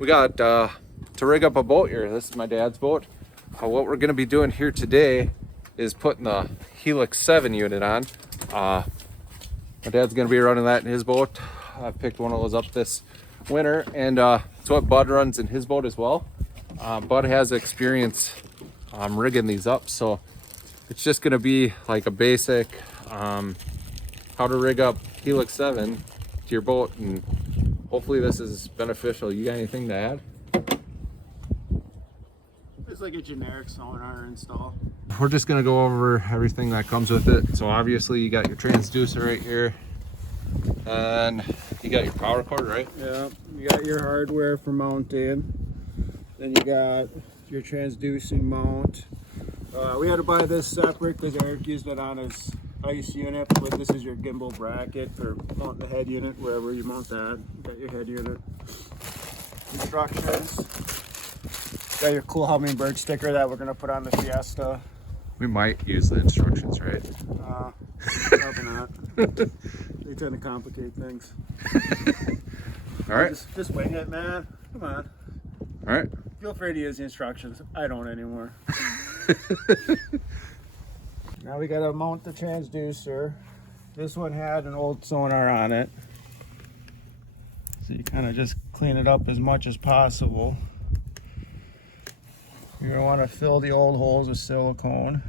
We got to rig up a boat here. This is my dad's boat. What we're gonna be doing here today is putting the Helix 7 unit on. My dad's gonna be running that in his boat. I picked one of those up this winter, and it's what Bud runs in his boat as well. Bud has experience rigging these up, so it's just gonna be like a basic how to rig up Helix 7 to your boat, and hopefully this is beneficial. You got anything to add? It's like a generic sonar install. We're just gonna go over everything that comes with it. So obviously you got your transducer right here, and you got your power cord, right? Yeah, you got your hardware for mounting. Then you got your transducing mount. We had to buy this separate because Eric used it on his ice unit, but this is your gimbal bracket for mounting the head unit wherever you mount that. You got your head unit. Instructions. Got your cool Hummingbird sticker that we're gonna put on the Fiesta. We might use the instructions, right? Probably not. They tend to complicate things. All right. Just wing it, man. Come on. All right. Feel free to use the instructions. I don't anymore. Now we gotta mount the transducer. This one had an old sonar on it, so you kind of just clean it up as much as possible. You're gonna want to fill the old holes with silicone.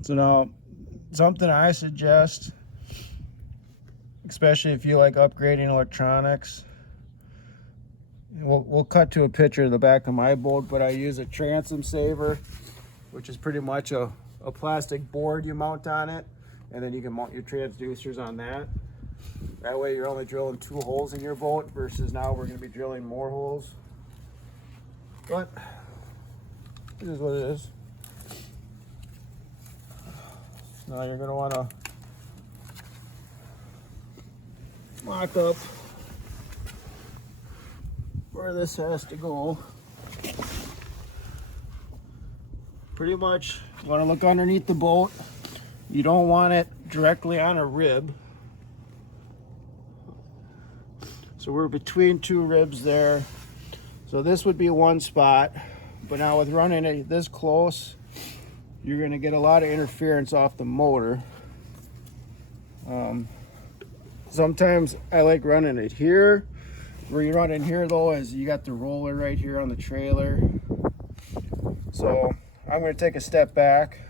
So now, something I suggest, especially if you like upgrading electronics, we'll cut to a picture of the back of my boat, but I use a transom saver, which is pretty much a plastic board you mount on it, and then you can mount your transducers on that. That way you're only drilling 2 holes in your boat versus now we're going to be drilling more holes. But it is what it is. Now you're going to want to mock up where this has to go. Pretty much you want to look underneath the boat. You don't want it directly on a rib. So we're between 2 ribs there. So this would be one spot, but now with running it this close, you're going to get a lot of interference off the motor. Sometimes I like running it here. Where you run in here though is you got the roller right here on the trailer. So I'm going to take a step back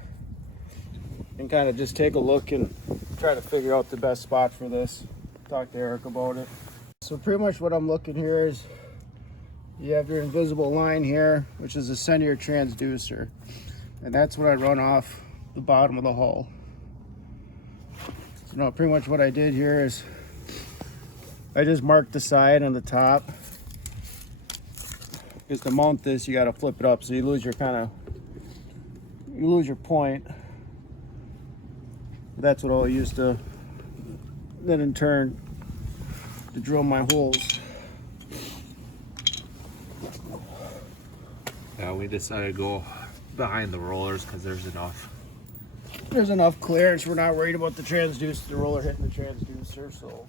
and kind of just take a look and try to figure out the best spot for this. Talk to Eric about it. So pretty much what I'm looking here is you have your invisible line here, which is the center of your transducer. And that's what I run off the bottom of the hull. So now pretty much what I did here is I just marked the side and the top. Because to mount this, you got to flip it up so you lose your point. That's what I'll use to then in turn to drill my holes. Yeah, we decided to go behind the rollers because there's enough. There's enough clearance. We're not worried about the transducer, the roller hitting the transducer, so.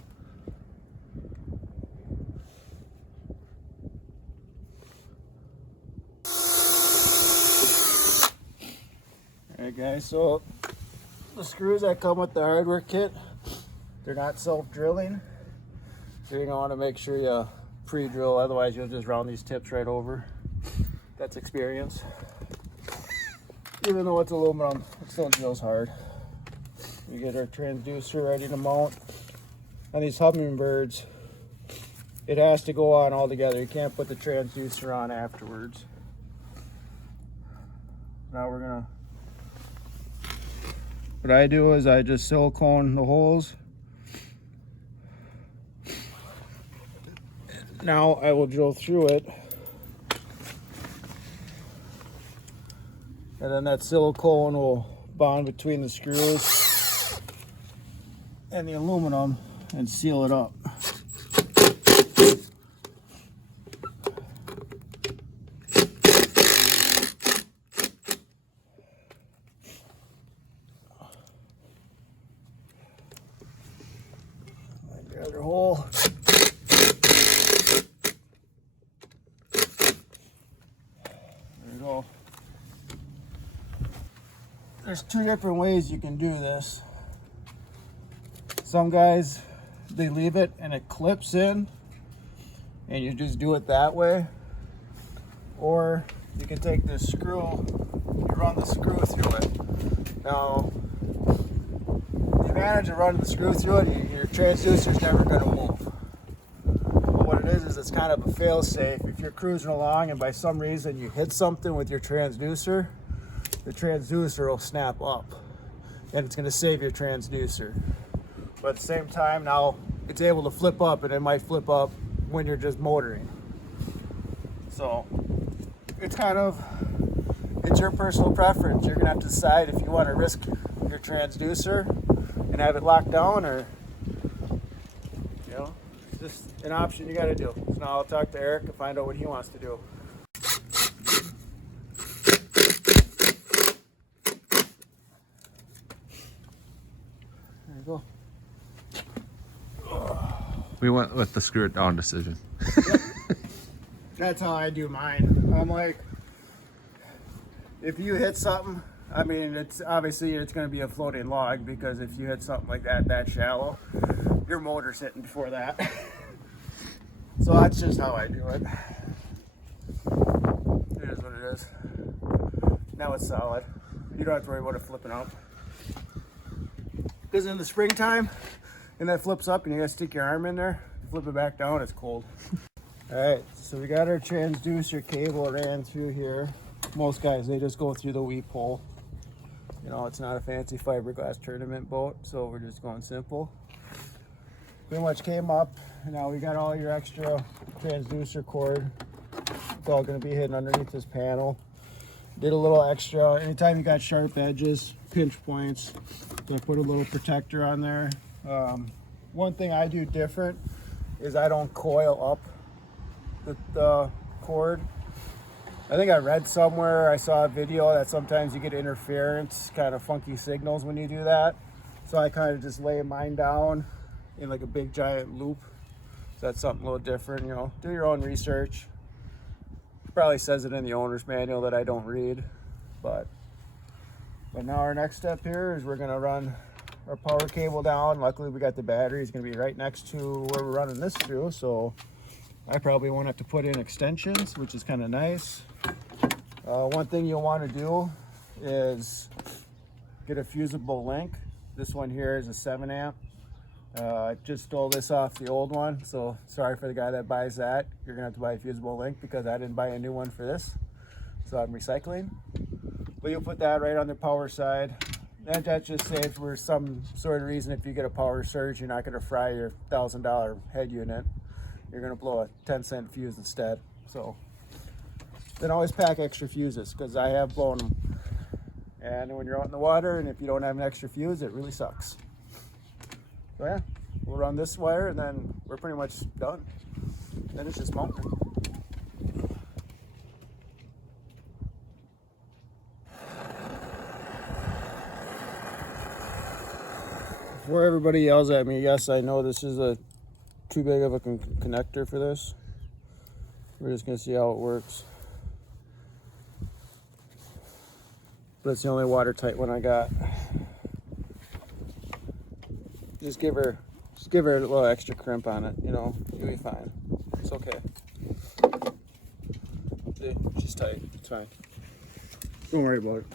Alright guys, so the screws that come with the hardware kit, they're not self-drilling. So you're gonna want to make sure you pre-drill, otherwise you'll just round these tips right over. That's experience. Even though it's aluminum, it still drills hard. We get our transducer ready to mount. On these Hummingbirds, it has to go on all together. You can't put the transducer on afterwards. Now we're gonna, what I do is I just silicone the holes. Now I will drill through it. And then that silicone will bond between the screws and the aluminum and seal it up. The other hole. there's two different ways you can do this. Some guys, they leave it and it clips in and you just do it that way. Or you can take this screw, you run the screw through it. Now, the advantage of running the screw through it, your transducer's never going to move. But what it is it's kind of a fail-safe. If you're cruising along and by some reason you hit something with your transducer, the transducer will snap up and it's going to save your transducer. But at the same time, now it's able to flip up, and it might flip up when you're just motoring. So it's it's your personal preference. You're gonna have to decide if you want to risk your transducer and have it locked down, or it's just an option you got to do. So now I'll talk to Eric and find out what he wants to do. There you go. We went with the screw it down decision. Yep. That's how I do mine. I'm like, if you hit something, I mean, it's obviously it's going to be a floating log, because if you hit something like that shallow, your motor's hitting before that. So that's just how I do it. It is what it is. Now it's solid. You don't have to worry about it flipping up. Because in the springtime, and that flips up and you gotta stick your arm in there, flip it back down, it's cold. Alright, so we got our transducer cable ran through here. Most guys, they just go through the weep hole. It's not a fancy fiberglass tournament boat, so we're just going simple. Pretty much came up, and now we got all your extra transducer cord. It's all gonna be hidden underneath this panel. Did a little extra, anytime you got sharp edges, pinch points, so I put a little protector on there. One thing I do different is I don't coil up the cord. I think I read somewhere, I saw a video that sometimes you get interference, kind of funky signals when you do that. So I kind of just lay mine down in like a big giant loop. So that's something a little different, do your own research. Probably says it in the owner's manual that I don't read, but now our next step here is we're gonna run our power cable down. Luckily we got the battery. It's gonna be right next to where we're running this through, so I probably won't have to put in extensions, which is kind of nice. One thing you'll want to do is get a Fusible Link. This one here is a 7 amp. I just stole this off the old one, so sorry for the guy that buys that. You're gonna have to buy a Fusible Link because I didn't buy a new one for this, so I'm recycling. But you'll put that right on the power side. That's just safe for some sort of reason. If you get a power surge, you're not gonna fry your $1,000 head unit. You're gonna blow a 10-cent fuse instead. So then always pack extra fuses, because I have blown them. And when you're out in the water and if you don't have an extra fuse, it really sucks. So yeah, we'll run this wire and then we're pretty much done. Then it's just mounting. Before everybody yells at me, yes, I know this is too big of a connector for this. We're just gonna see how it works. But it's the only watertight one I got. Just give her a little extra crimp on it, you'll be fine. It's okay. See, she's tight, it's fine. Don't worry about it.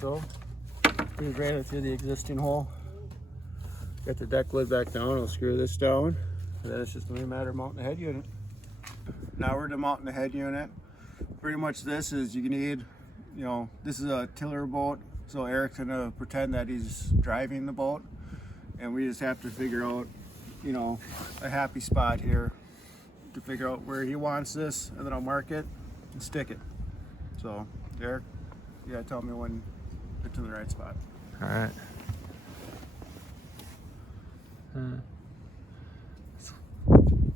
So, we ran it through the existing hole. Got the deck lid back down. I'll screw this down, and then it's just gonna be a matter of mounting the head unit. Now we're demounting the head unit. pretty much this is, you need, you know, this is a tiller boat, so Eric's gonna pretend that he's driving the boat, and we just have to figure out, you know, a happy spot here to figure out where he wants this, and then I'll mark it and stick it. So, Eric, you gotta tell me when it's in the right spot. All right.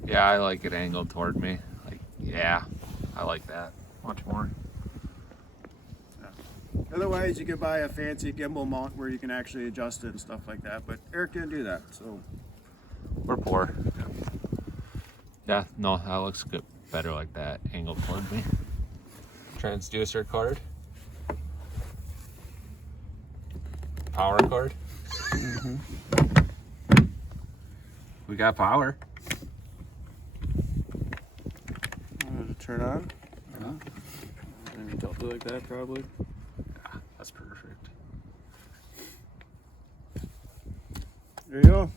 Yeah, I like it angled toward me. Like, yeah, I like that much more. Otherwise, you could buy a fancy gimbal mount where you can actually adjust it and stuff like that, but Eric didn't do that, so. We're poor. Yeah, no, that looks good. Better like that, angled toward me. Transducer cord. Power cord. We got power. Turn on. Maybe tilt it like that, probably. Yeah, that's perfect. There you go.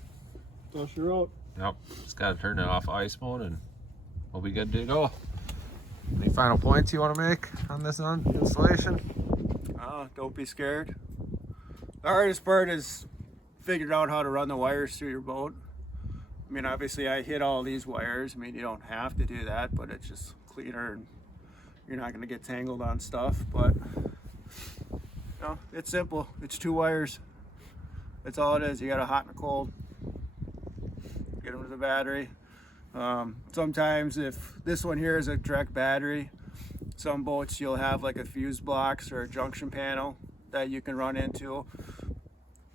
That's your route. Yep, just gotta turn it off ice mode and we'll be good to go. Any final points you want to make on this installation? Don't be scared. The hardest part is figuring out how to run the wires through your boat. I mean, obviously I hit all these wires. I mean, you don't have to do that, but it's just cleaner and you're not going to get tangled on stuff. But no, it's simple. It's 2 wires. That's all it is. You got a hot and a cold. Get them to the battery. Sometimes if this one here is a direct battery, some boats you'll have like a fuse box or a junction panel that you can run into.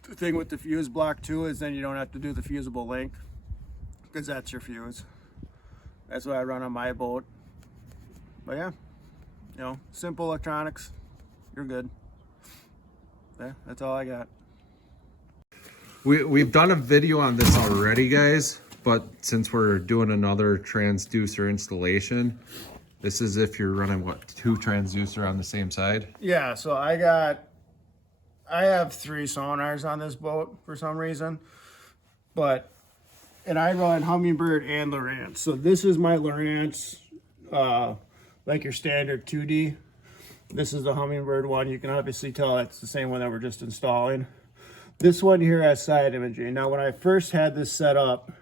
The thing with the fuse block too is then you don't have to do the fusible link, because that's your fuse. That's what I run on my boat. But yeah, you know, simple electronics, you're good. Yeah, that's all I got. We've done a video on this already, guys, but since we're doing another transducer installation, this is if you're running, what, 2 transducer on the same side? Yeah, so I have 3 sonars on this boat for some reason, and I run Hummingbird and Lowrance. So this is my Lowrance, like your standard 2D. This is the Hummingbird one. You can obviously tell it's the same one that we're just installing. This one here has side imaging. Now, when I first had this set up,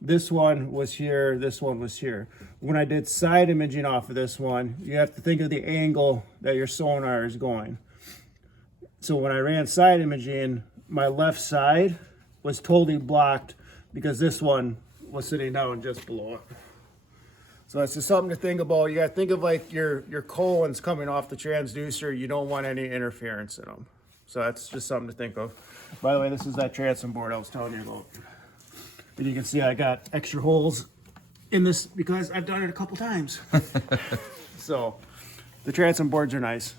this one was here, this one was here. When I did side imaging off of this one, you have to think of the angle that your sonar is going. So when I ran side imaging, my left side was totally blocked because this one was sitting down just below it. So that's just something to think about. You got to think of like your colons coming off the transducer. You don't want any interference in them. So that's just something to think of. By the way, this is that transom board I was telling you about. And you can see I got extra holes in this because I've done it a couple times. So the transom boards are nice.